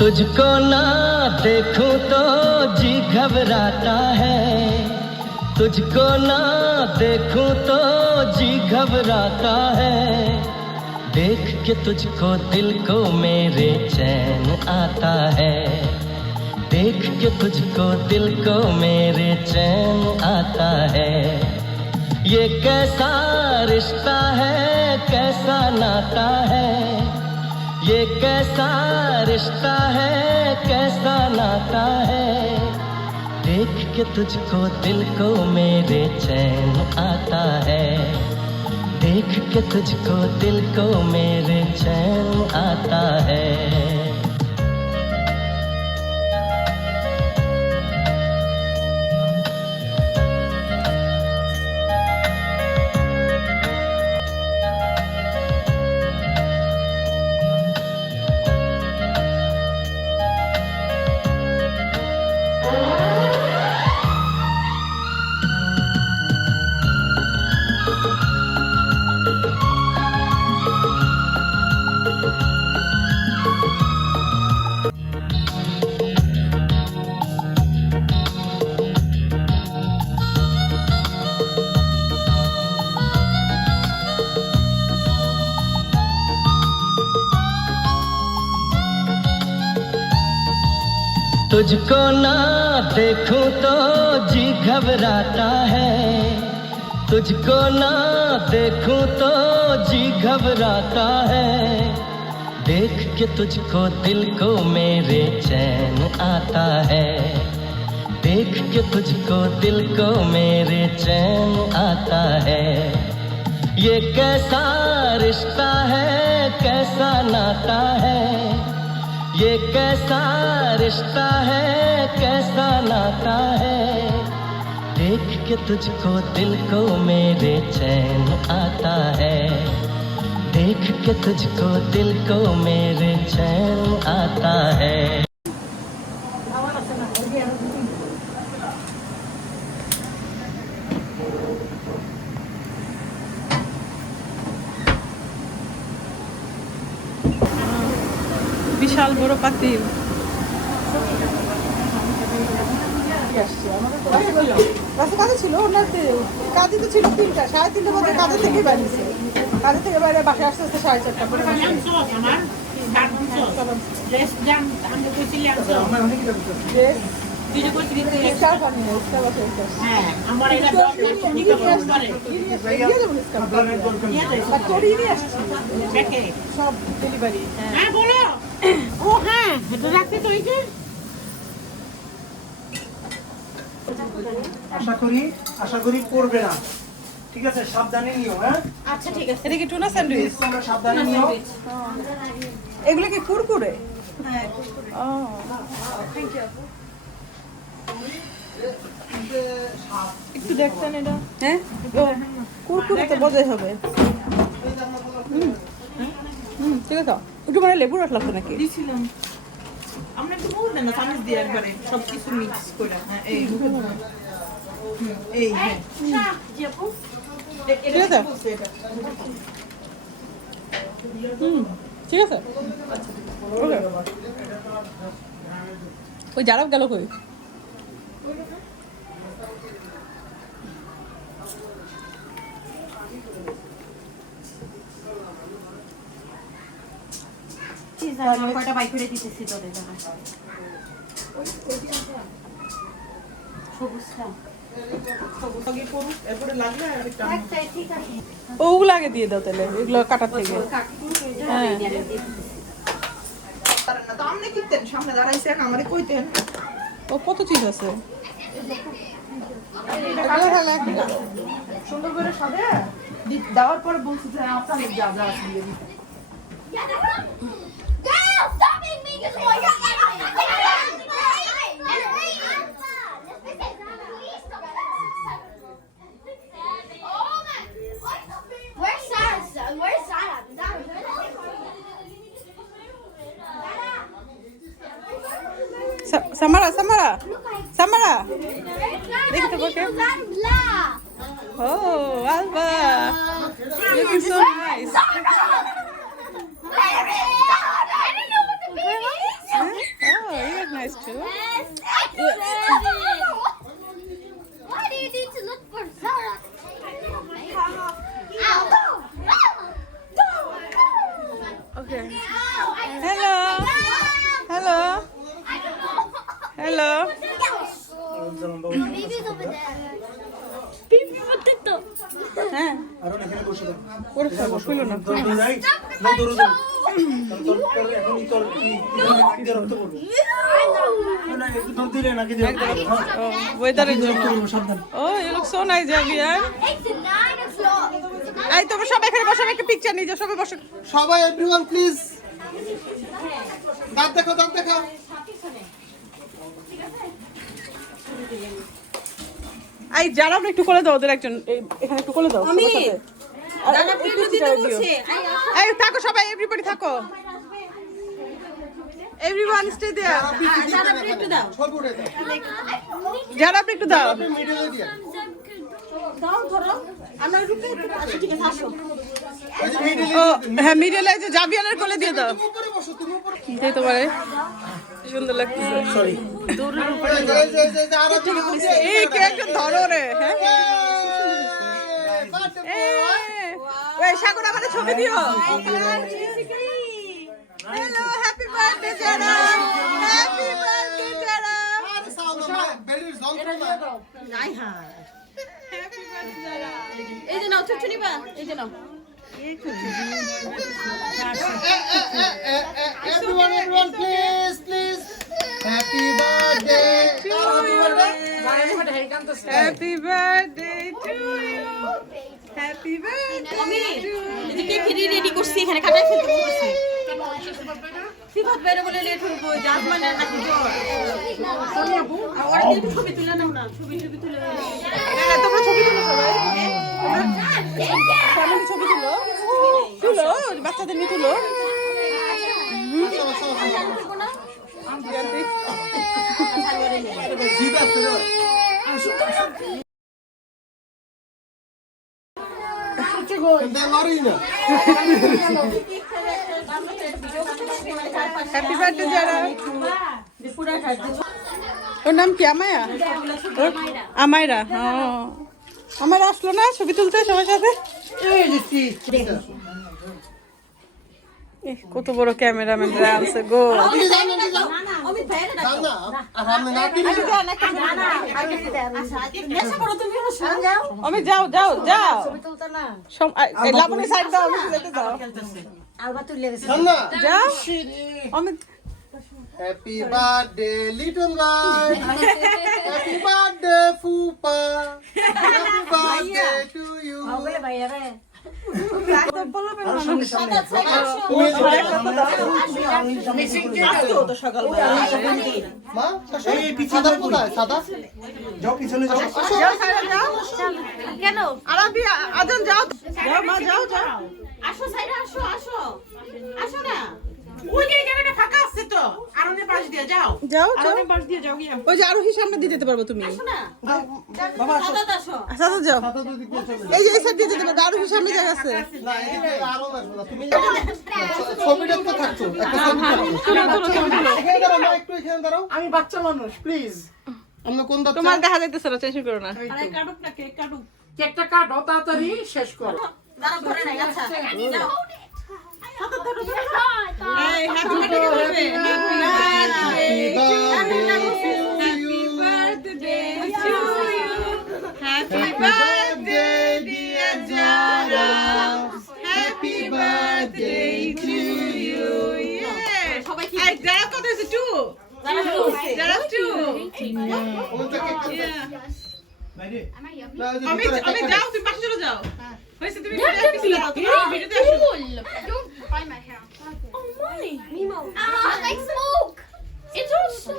तुझको ना देखूं तो जी घबराता है, तुझको ना देखूं तो जी घबराता है। देख के तुझको दिल को मेरे चैन आता है, देख के तुझको दिल को मेरे चैन आता है। ये कैसा रिश्ता है, कैसा नाता है, ये कैसा रिश्ता है, कैसा नाता है। देख के तुझको दिल को मेरे चैन आता है, देख के तुझको दिल को मेरे चैन आता है। तुझको ना देखूं तो जी घबराता है, तुझको ना देखूं तो जी घबराता है। देख के तुझको दिल को मेरे चैन आता है, देख के तुझको दिल को मेरे चैन आता है। ये कैसा रिश्ता है, कैसा नाता है, ये कैसा रिश्ता है, कैसा नाता है। देख के तुझको दिल को मेरे चैन आता है, देख के तुझको दिल को मेरे चैन आता है। বিশাল বড় পাতিল। কাজে ছিল ওনার কাজই তো ছিল 3টা, 3:30 মধ্যে কাজে থেকে বাড়িছে, কাজে থেকে বাইরে বাসায় আসতে আসতে 4:30 পরে। সব ডেলিভারি। হ্যাঁ বলো। ও হ্যাঁ এটা রাখতে তো এই যে আশা করি করবে না, ঠিক আছে? সাবধানে নিও। হ্যাঁ আচ্ছা ঠিক আছে। এটা কি টুনা স্যান্ডউইচ? তোমরা সাবধানে নিও। এগুলো কি কুরকুরে? হ্যাঁ ও থ্যাংক ইউ। একটু দেখতেন এটা। হ্যাঁ কুরকুরে তো বোঝাই হবে। ঠিক আছে। একটু মানে লেবু রস লাগতো নাকি? দিছিলাম আমরা একটু বলতেন না চামচ দিয়ে একবারে সব কিছু মিক্স করে। হ্যাঁ এই এই হ্যাঁ ঠিক আছে ঠিক আছে। ওই জারাব গেল কই? কয়টা বাইক করে দিতেছি তোদের দেখা সবুজটা ওগুলো আগে দিয়ে দাও তাহলে, এগুলো কাটার থেকে। হ্যাঁ সামনে দাঁড়াইছেন আমারে কইতেন ও কত চিজ আছে। সুন্দর করে সাজে দেওয়ার পরে বলছি যে আপনাদের যা যা আছে দিয়ে দিতে। সামারা সামারা সামারা দেখতে বকে। Oh, Alba, looking so nice. I didn't know what the baby is. Hello hello hello হ্যাঁ আরো এখানে বসে দাও। ওর শুইল না যাই না দৌড়ো দাও। তোর এখনই তোর নাক দিয়ে রক্ত পড়বে। না একটু দৌড় দিলে নাকি দিয়ে রক্ত পড়বে। ওয়েদারের জন্য রক্ত পড়বে, সাবধান। Oh you look so nice Xavier এই তোমরা সবাই এখানে বসে একটা পিকচার নিয়ে যাও সবাই বসে সবাই এভরিওয়ান প্লিজ দাঁত দেখাও দাঁত দেখাও এই যারা আমরা একটু করে দাও ওদের একজন এখানে একটু করে দাও আমি এই থাকো সবাই এভরিবডি থাকো এভরিওয়ান স্টে দেয়ার ছবি উঠে দাও যারা আপনি একটু দাও মিডলে দিয়ে ওই যে মিডলে ও হ্যাঁ মিডলে যে জাভিয়ানের কোলে দিয়ে দাও উপরে বসো তুমি উপরে এই তো পারে সুন্দর লাগতেছে সরি এই আর এই কে একটা ধরো রে হ্যাঁ এই সাগর আমাদের ছবি দিও হ্যালো হ্যাপি বার্থডে যারা হ্যাপি বার্থডে যারা বেলির যন্ত্রণা এই যে নাও ছুটছুনি বা এই যে নাও everyone please happy birthday happy birthday to you happy birthday এই যে কেক রেডি করছি এখানে কাটাই ফেলতে বলতেছি সিফাত বেরে বলে লেট হইব জাজমানের নাকি জ্বর আর ওরা একটু ছবি তুলে নাও না ছবি তুলে তোমরা ছবি তুলো সবাই ফ্যামিলি ছবি তুলো তুলো বাচ্চাদের নিয়ে তুলো জিদ আছে রে এটা লরি না হ্যাপি বার্থডে যারা ওর নাম কি আমায়া আমায়রা আমায়রা আসলো না ছবি তুলতে সবার সাথে কত বড় ক্যামেরাম্যানরা আছে গো আপনি যান না যান না আর আমি না দিলে আমি যাও যাও যাও লাবণী সাইড দাও আমি যেতে দাও যান না যাও আমি happy birthday little right happy birthday ফুপা হ্যাপি বার্থডে টু ইউ মা এই পিছনে সাদা কোথায় সাদা যাও পিছনে যাও কেন আরাবি আজান যাও যাও মা যাও যাও আসো সাইডে আসো আসো আসো না ওই যে জায়গাটা ফাঁকা আছে তো আরনের পাশ দিয়ে যাও যাও যাও আরনের পাশ দিয়ে যাও গিয়া ওই যে আরোহী সামনে দিয়ে যেতে পারবো তুমি আসো না বাবা আসো দাদা আসো আচ্ছা যাও সাদা দুই দিক দিয়ে চলে এই যে এই সাইড দিয়ে যেতে পারবো আরোহী সামনে জায়গা আছে না এদিকে আরো লাগবে না তুমি ছবিটা তো থাকছো একটা ছবি এখানে দাঁড়াও মা একটু এখানে দাঁড়াও আমি বাচ্চা মানুষ প্লিজ আমরা কোন দাঁত তোমার দেখা যাইতেছে না টেনশন করো না আরে কাটুক না কেক কাটুক কেকটা কাটো তাড়াতাড়ি শেষ করো দাঁড়া ধরে নাই আচ্ছা যাও এই হ্যাপি বার্থডে বলবে হ্যাপি বার্থডে ডিয়ার যারা হ্যাপি বার্থডে টু ইউ সবাই কি এই যারা কত আছে টু যারা টু আমি আমি যাও তুমি পাশে চলে যাও হইছে তুমি ভিডিওতে আসো Don't buy my hair. Oh my! Mimo. Ah, like smoke! It's all so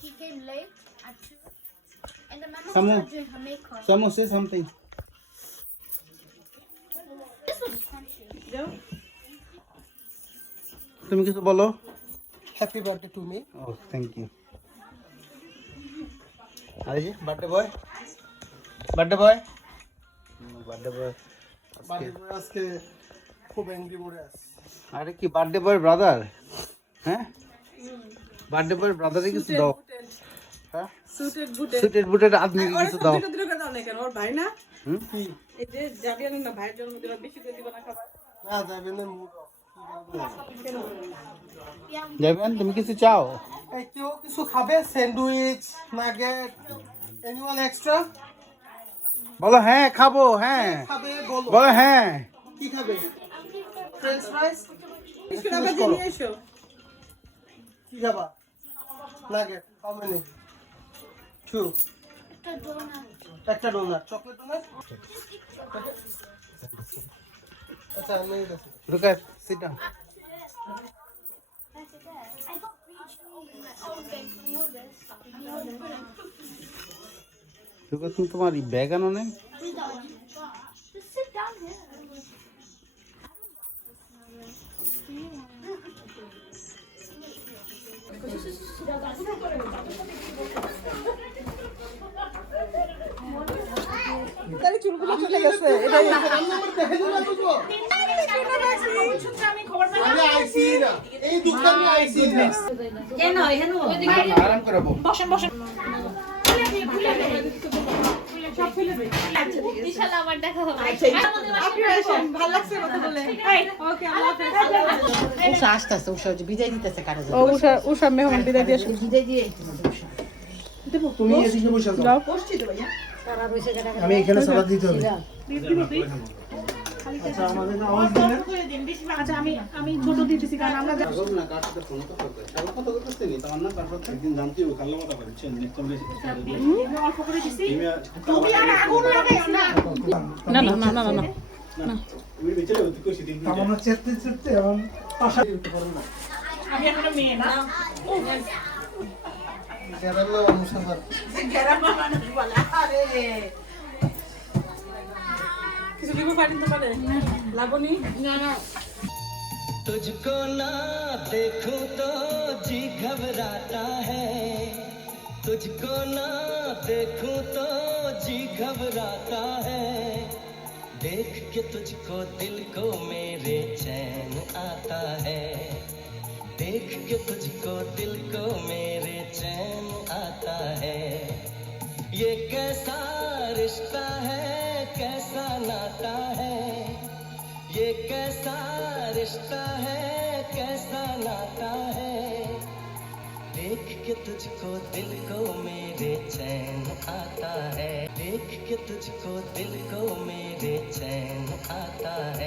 He came late at 2. And the mama Samu. was doing her makeup. Samu, say something. This was crunchy. তুমি কিছু বলো happy birthday to me ও thank you আরে জি birthday boy birthday boy আজকে খুব angry মোডে আছে আরে কি বার্থডে বয় ব্রাদার হ্যাঁ বার্থডে পরে ব্রাদারে কিছু দাও। হ্যাঁ সুটেড বুটেড সুটেড বুটেড আদমি কিছু দাও। দিলে করে দাও না কেন ওর ভাই না হুম? এই যে যাবি না ভাইয়ের জন্মদিন বেশি করে দিবা না খাবার না যাবেন না মুড যাবেন তুমি কিছু চাও? এই কেউ কিছু খাবে স্যান্ডউইচ নাগেট এনিওয়ান এক্সট্রা বলো হ্যাঁ খাবো, হ্যাঁ খাবে বলো বলো হ্যাঁ। কি খাবে ফ্রেঞ্চ ফ্রাইস খাবার দিয়ে নিয়ে এসো কি খাবা নাগেট হাউ মেনি 2 একটা ডোনাট চকলেট ডোনাট আচ্ছা নেই দাও Look at, sit down. I got reached over my own game for noodles. Look at তোমার ব্যাগ আনো নাই? Just sit down here. তারে চুলগুলো চলে গেছে এটাই নাম্বার দেখে দিও না বুঝো আমি আইসি না এই দোকানে আইসি না আরাম করে বল। বিশাল আমার দেখা হবে। আপনি আসেন ভালো লাগছে কথা বলে ওকে আল্লাহ হাফেজ উষা আসতেছে, উষা যে বিদায় দিতেছে কারো জন্য। ও উষা উষা মেহমান বিদায় দিয়ে আসো বিদায় দিয়ে তুমি এদিকে বসে যাও যাও আমি এখানে সালাদ দিতে হবে আচ্ছা আমাদের আওয়াজ দিলেন আচ্ছা আমি ছোট দিতেছি কারণ আমরা আগম না কার সাথে ফোন তো করতে। তাহলে কত করতেছ নি? তোমার না তারপর একদিন জানতে হবে কাল্লা মাথা করে চেন নিতে হবে। অল্প করে দিছি তুমি আর আগুন লাগাইছ না না না না না না তুমি বিচলে হতে কইছি দিন আমার চেতে চেতে এখন পাশা দিতে পারো না আমি এখন মেয়ে না কেরালা মুসাফার কিছু দিব পারেন তো পারে লাবনি तुझको ना देखूं तो जी घबराता है, तुझको ना देखूं तो जी घबराता है, देख के तुझको दिल को मेरे चैन आता है, देख के तुझको दिल को मेरे चैन आता है, ये कैसा रिश्ता है कैसा नाता है, ये कैसा रिश्ता है कैसा नाता है, देख के तुझको दिल को मेरे चैन आता है, देख के तुझको दिल को मेरे चैन आता है।